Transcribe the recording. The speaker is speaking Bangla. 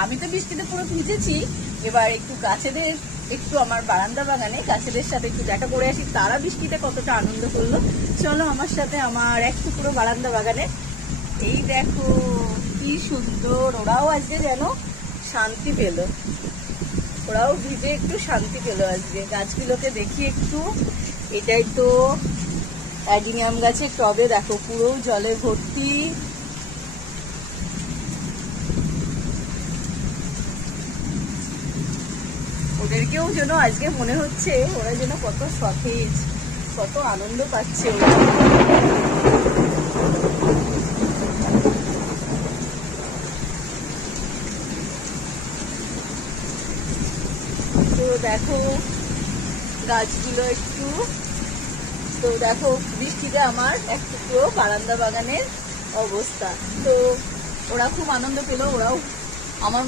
আমি তো বৃষ্টিতে পুরো ভিজেছি। এবার একটু গাছেদের, একটু আমার বারান্দা বাগানে গাছেদের সাথে একটু দেখা করে আসি, তারা বৃষ্টিতে কতটা আনন্দ করলো। চলো আমার সাথে আমার একটু পুরো বারান্দা বাগানে। এই দেখো কি সুন্দর, ওরাও আজকে যেন শান্তি পেল, ওরাও ভিজে একটু শান্তি পেল আজকে। গাছগুলোকে দেখি একটু, এটাই তো অ্যাডিনিয়াম গাছের টবে, দেখো পুরো জলে ভর্তি। ওদেরকেও যেন আজকে মনে হচ্ছে ওরা যেন কত সতেজ, কত আনন্দ পাচ্ছে ওরা। তো দেখো গাছগুলো একটু, তো দেখো বৃষ্টিতে আমার একটু পুরো বারান্দা বাগানের অবস্থা। তো ওরা খুব আনন্দ পেল, ওরাও আমার